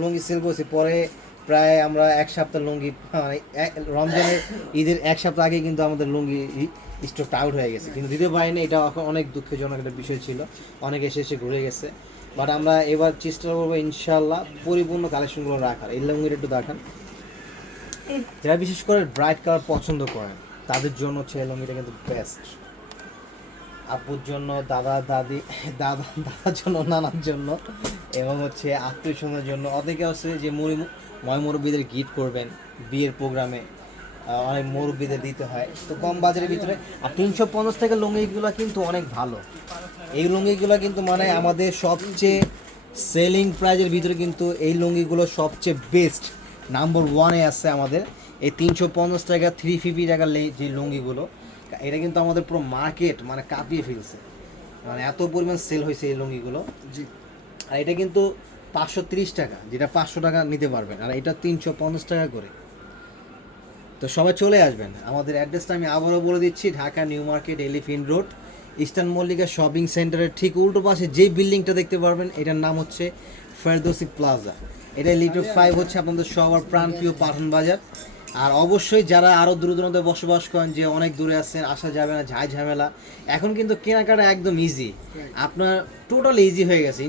লুঙ্গি sell করছি, পরে প্রায় আমরা এক সপ্তাহ লুঙ্গি রমজানের ঈদের এক সপ্তাহ আগে কিন্তু আমাদের লুঙ্গি স্টকটা আউট হয়ে গেছে, কিন্তু দিতে পারিনি। এটা অনেক দুঃখজনক একটা বিষয় ছিল, অনেক এসে ঘুরে গেছে। বাট আমরা এবার চেষ্টা করবো ইনশাল্লাহ পরিপূর্ণ কালেকশনগুলো রাখার। এই লুঙ্গিটা একটু দেখান, যারা বিশেষ করে ব্রাইট কালার পছন্দ করেন তাদের জন্য হচ্ছে এই লুঙ্গিটা কিন্তু বেস্ট। আব্বুর জন্য, দাদার জন্য, নানার জন্য, এবং হচ্ছে আত্মীয় স্বজনের জন্য। অনেকে হচ্ছে যে মুরব্বীদের গিফট করবেন বিয়ের প্রোগ্রামে, অনেক মুরব্বীদের দিতে হয়, তো কম বাজারের ভিতরে। আর 350 টাকা লুঙ্গিগুলো কিন্তু অনেক ভালো। এই লুঙ্গিগুলো কিন্তু মানে আমাদের সবচেয়ে সেলিং প্রাইজের ভিতরে কিন্তু এই লুঙ্গিগুলো সবচেয়ে বেস্ট, নাম্বার ওয়ানে আছে আমাদের। এই 350 টাকা 350 টাকার যে লুঙ্গিগুলো, এটা কিন্তু আমাদের পুরো মার্কেট মানে কাঁপিয়ে ফেলছে, মানে এত পরিমাণ সেল হয়েছে এই লুঙ্গিগুলো। জি। আর এটা কিন্তু 530 টাকা, যেটা 500 টাকা নিতে পারবেন, আর এটা 350 টাকা করে। তো সবাই চলে আসবেন। আমাদের অ্যাড্রেসটা আমি আবারও বলে দিচ্ছি, Dhaka new market, elephant road, eastern Mallika shopping সেন্টারের ঠিক উল্টো পাশে যেই বিল্ডিংটা দেখতে পারবেন, এটার নাম হচ্ছে ফেরদৌসি প্লাজা। এটা লিটার 5 হচ্ছে আপনাদের সবার প্রাণপ্রিয় পাঠান বাজার। আর অবশ্যই যারা আরও দূর দূরান্তে বসবাস করেন, যে অনেক দূরে আছেন, আসা যাবে না, ঝামেলা, এখন কিন্তু কেনাকাটা একদম ইজি, আপনার টোটাল ইজি হয়ে গেছে।